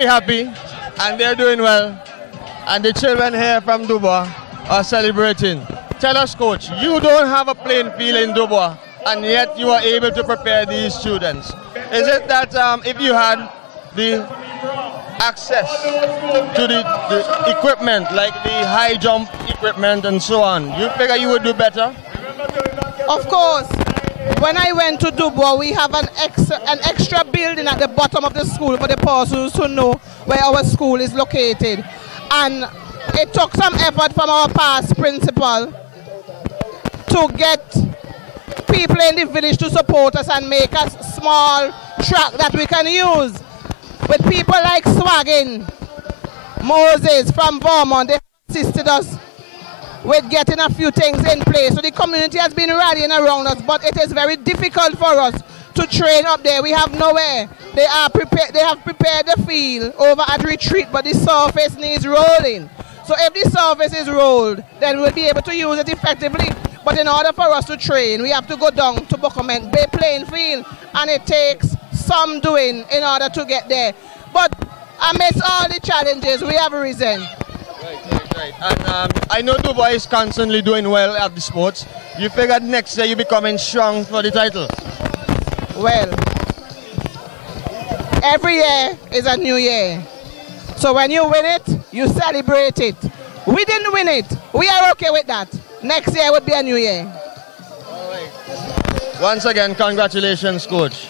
happy and they're doing well. And the children here from Dubois are celebrating. Tell us, coach, you don't have a playing field in Dubois and yet you are able to prepare these students. Is it that if you had the access to the equipment, like the high jump equipment and so on, you figure you would do better? Of course. When I went to Dubois, we have an extra building at the bottom of the school for the persons to know where our school is located. And it took some effort from our past principal to get people in the village to support us and make a small track that we can use. With people like Swaggin, Moses from Vermont, they assisted us with getting a few things in place. So the community has been rallying around us, but it is very difficult for us to train up there. We have nowhere. They have prepared the field over at Retreat, but the surface needs rolling. So if the surface is rolled, then we'll be able to use it effectively. But in order for us to train, we have to go down to Bokoment Bay playing field, and it takes some doing in order to get there. But amidst all the challenges, we have risen. Right. And I know Dubois is constantly doing well at the sports. You figured next year you'll be coming strong for the title? Well, every year is a new year. So when you win it, you celebrate it. We didn't win it. We are okay with that. Next year would be a new year. All right. Once again, congratulations, coach.